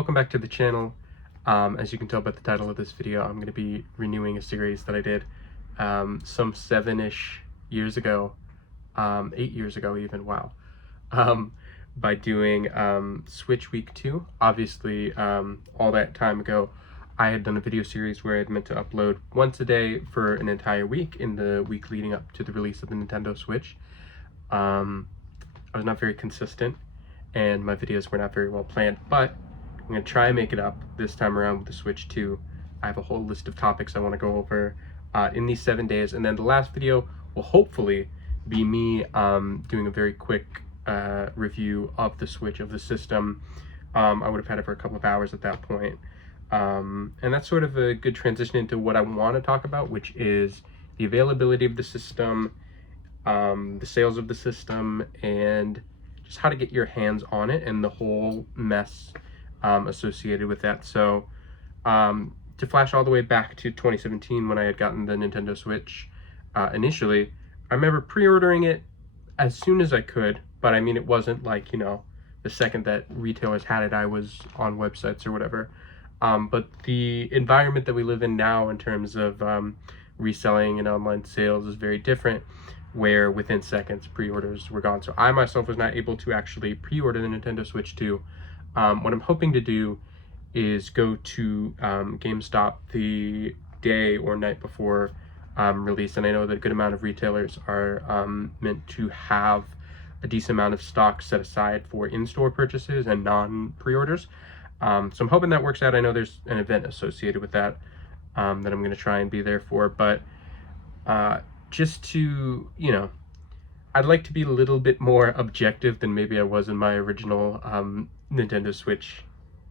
Welcome back to the channel. As you can tell by the title of this video, I'm going to be renewing a series that I did some 7-ish years ago, 8 years ago even, wow, by doing Switch Week 2. Obviously, all that time ago, I had done a video series where I had meant to upload once a day for an entire week in the week leading up to the release of the Nintendo Switch. I was not very consistent, and my videos were not very well planned, but I'm going to try and make it up this time around with the Switch 2. I have a whole list of topics I want to go over in these 7 days, and then the last video will hopefully be me doing a very quick review of the Switch, of the system. I would have had it for a couple of hours at that point. And that's sort of a good transition into what I want to talk about, which is the availability of the system, the sales of the system, and just how to get your hands on it and the whole mess associated with that. So to flash all the way back to 2017 when I had gotten the Nintendo Switch initially, I remember pre-ordering it as soon as I could, but I mean, it wasn't like, you know, the second that retailers had it, I was on websites or whatever. But the environment that we live in now in terms of reselling and online sales is very different, where within seconds pre-orders were gone. So I myself was not able to actually pre-order the Nintendo Switch 2. What I'm hoping to do is go to GameStop the day or night before release, and I know that a good amount of retailers are meant to have a decent amount of stock set aside for in-store purchases and non-pre-orders. So I'm hoping that works out. I know there's an event associated with that that I'm going to try and be there for, but just to, you know, I'd like to be a little bit more objective than maybe I was in my original Nintendo Switch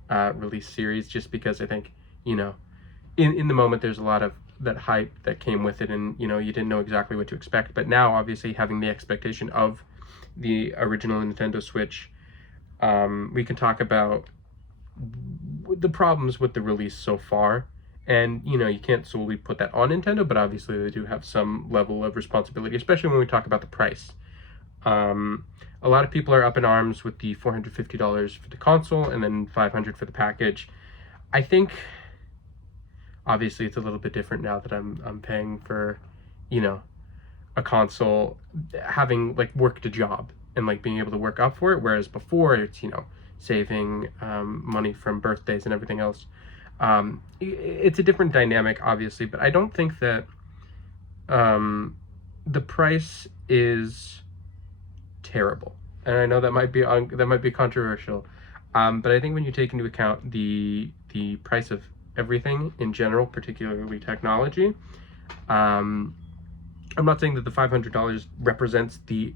release series, just because I think, you know, in the moment there's a lot of that hype that came with it, and, you know, you didn't know exactly what to expect. But now, obviously, having the expectation of the original Nintendo Switch, we can talk about the problems with the release so far. And, you know, you can't solely put that on Nintendo, but obviously they do have some level of responsibility, especially when we talk about the price. A lot of people are up in arms with the $450 for the console and then $500 for the package. I think, obviously, it's a little bit different now that I'm paying for, you know, a console, having like worked a job and like being able to work up for it, whereas before it's, you know, saving money from birthdays and everything else. It's a different dynamic, obviously, but I don't think that the price is terrible, and I know that might be controversial, but I think when you take into account the price of everything in general, particularly technology, I'm not saying that the $500 represents the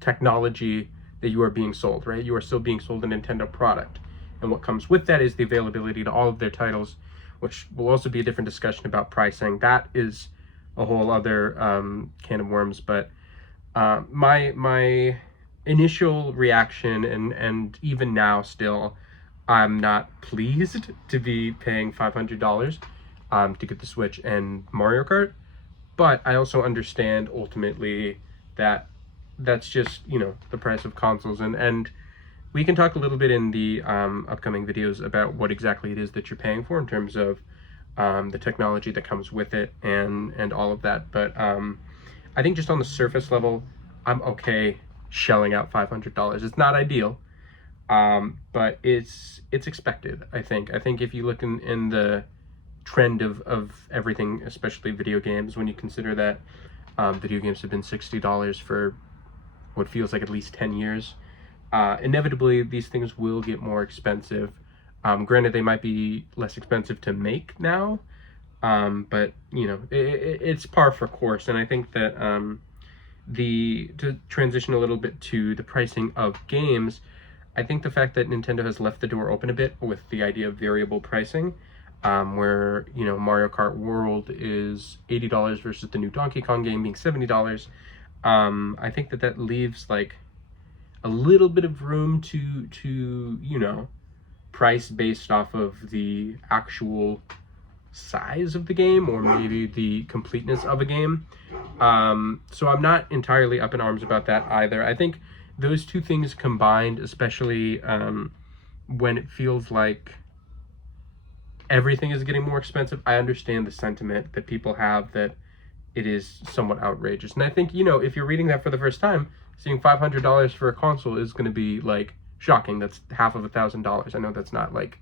technology that you are being sold, right? You are still being sold a Nintendo product, and what comes with that is the availability to all of their titles, which will also be a different discussion about pricing. That is a whole other can of worms, but my initial reaction, and even now still, I'm not pleased to be paying $500 to get the Switch and Mario Kart, but I also understand ultimately that that's just, you know, the price of consoles, and we can talk a little bit in the upcoming videos about what exactly it is that you're paying for in terms of the technology that comes with it and all of that. But I think just on the surface level, I'm okay shelling out $500. It's not ideal, but it's expected, I think. I think if you look in the trend of everything, especially video games, when you consider that video games have been $60 for what feels like at least 10 years, inevitably these things will get more expensive. Granted, they might be less expensive to make now, but, you know, it's par for course. And I think that to transition a little bit to the pricing of games, I think the fact that Nintendo has left the door open a bit with the idea of variable pricing, where, you know, Mario Kart World is $80 versus the new Donkey Kong game being $70, I think that leaves like a little bit of room to you know, price based off of the actual size of the game, or maybe the completeness of a game. So I'm not entirely up in arms about that either. I think those two things combined, especially when it feels like everything is getting more expensive. I understand the sentiment that people have that it is somewhat outrageous. And I think, you know, if you're reading that for the first time, seeing $500 for a console is going to be like shocking. That's half of $1,000. I know that's not like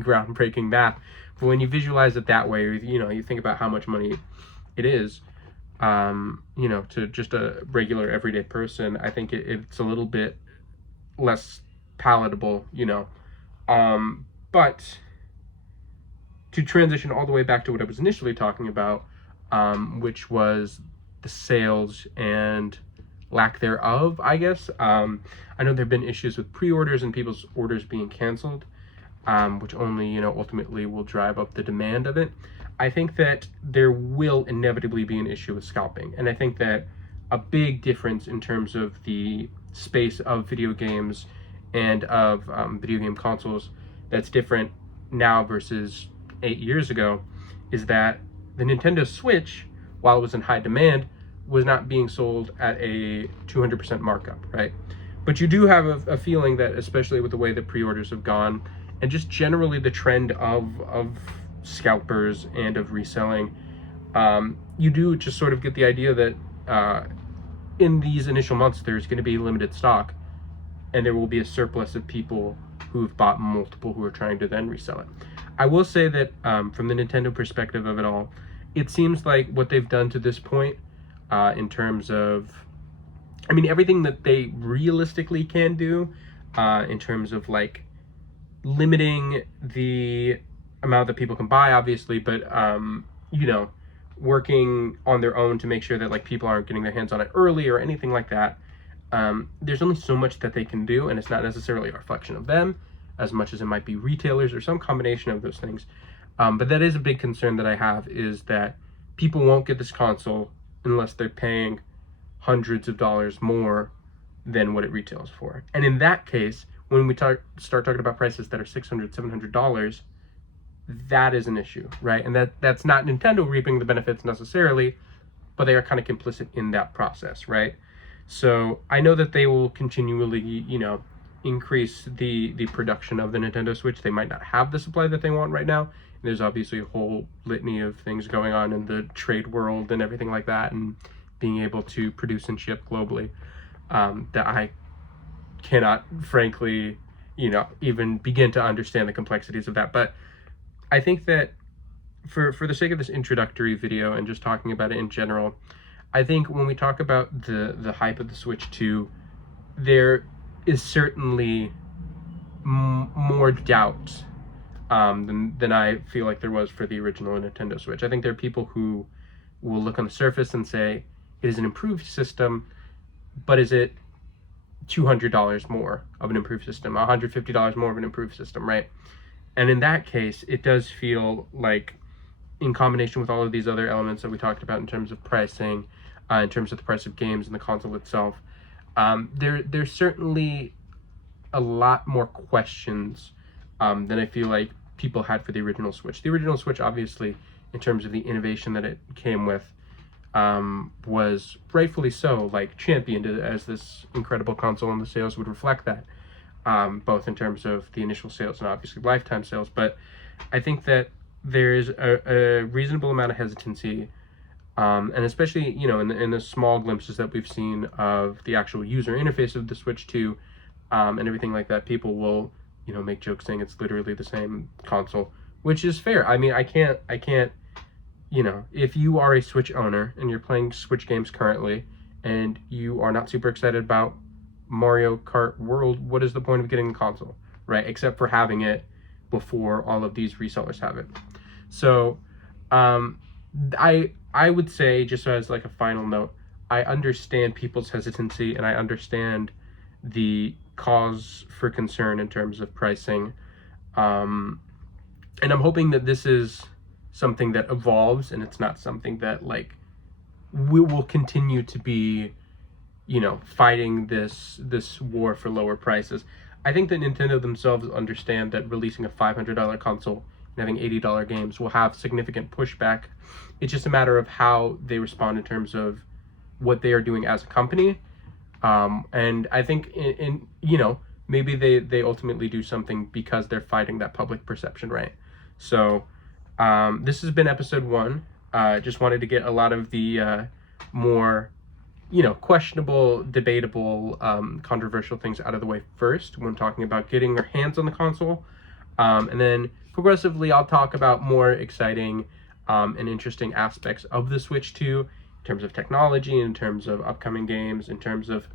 groundbreaking math, but when you visualize it that way, or, you know, you think about how much money it is, you know, to just a regular everyday person, I think it's a little bit less palatable, you know. But to transition all the way back to what I was initially talking about, which was the sales and lack thereof, I guess. I know there have been issues with pre-orders and people's orders being canceled, which only, you know, ultimately will drive up the demand of it. I think that there will inevitably be an issue with scalping, and I think that a big difference in terms of the space of video games and of video game consoles that's different now versus 8 years ago is that the Nintendo Switch, while it was in high demand, was not being sold at a 200% markup, right? But you do have a feeling that, especially with the way that pre-orders have gone, and just generally the trend of scalpers and of reselling, you do just sort of get the idea that in these initial months there's going to be limited stock, and there will be a surplus of people who've bought multiple who are trying to then resell it. I will say that from the Nintendo perspective of it all, it seems like what they've done to this point in terms of, I mean, everything that they realistically can do in terms of like limiting the amount that people can buy, obviously, but you know, working on their own to make sure that like people aren't getting their hands on it early or anything like that. There's only so much that they can do, and it's not necessarily a reflection of them as much as it might be retailers or some combination of those things. But that is a big concern that I have, is that people won't get this console unless they're paying hundreds of dollars more than what it retails for. And in that case, when we start talking about prices that are $600, $700, that is an issue, right? And that's not Nintendo reaping the benefits necessarily, but they are kind of complicit in that process, right? So I know that they will continually, you know, increase the production of the Nintendo Switch. They might not have the supply that they want right now. And there's obviously a whole litany of things going on in the trade world and everything like that, and being able to produce and ship globally, that I cannot, frankly, you know, even begin to understand the complexities of that. But I think that for the sake of this introductory video and just talking about it in general, I think when we talk about the hype of the Switch 2, there is certainly more doubt than I feel like there was for the original Nintendo Switch. I think there are people who will look on the surface and say it is an improved system, but is it $200 more of an improved system, $150 more of an improved system, right? And in that case, it does feel like, in combination with all of these other elements that we talked about in terms of pricing, in terms of the price of games and the console itself, there's certainly a lot more questions than I feel like people had for the original Switch. The original Switch, obviously, in terms of the innovation that it came with, was rightfully so, like, championed as this incredible console, and the sales would reflect that, both in terms of the initial sales and obviously lifetime sales. But I think that there's a reasonable amount of hesitancy, and especially, you know, in the small glimpses that we've seen of the actual user interface of the Switch 2, and everything like that, people will, you know, make jokes saying it's literally the same console, which is fair. I mean, I can't, you know, if you are a Switch owner and you're playing Switch games currently and you are not super excited about Mario Kart World, what is the point of getting the console, right? Except for having it before all of these resellers have it. So I would say, just as like a final note, I understand people's hesitancy, and I understand the cause for concern in terms of pricing, and I'm hoping that this is something that evolves, and it's not something that, like, we will continue to be, you know, fighting this war for lower prices. I think that Nintendo themselves understand that releasing a $500 console and having $80 games will have significant pushback. It's just a matter of how they respond in terms of what they are doing as a company. And I think in you know, maybe they ultimately do something because they're fighting that public perception, right? So this has been episode 1. Just wanted to get a lot of the more, questionable, debatable, controversial things out of the way first when talking about getting our hands on the console. And then progressively I'll talk about more exciting and interesting aspects of the Switch 2 in terms of technology, in terms of upcoming games, in terms of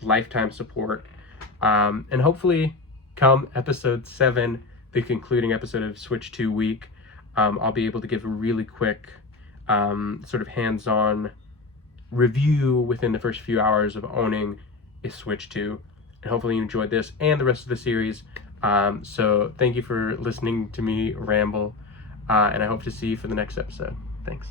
lifetime support. And hopefully come episode 7, the concluding episode of Switch 2 week, I'll be able to give a really quick sort of hands-on review within the first few hours of owning a Switch 2. And hopefully you enjoyed this and the rest of the series. So thank you for listening to me ramble, and I hope to see you for the next episode. Thanks.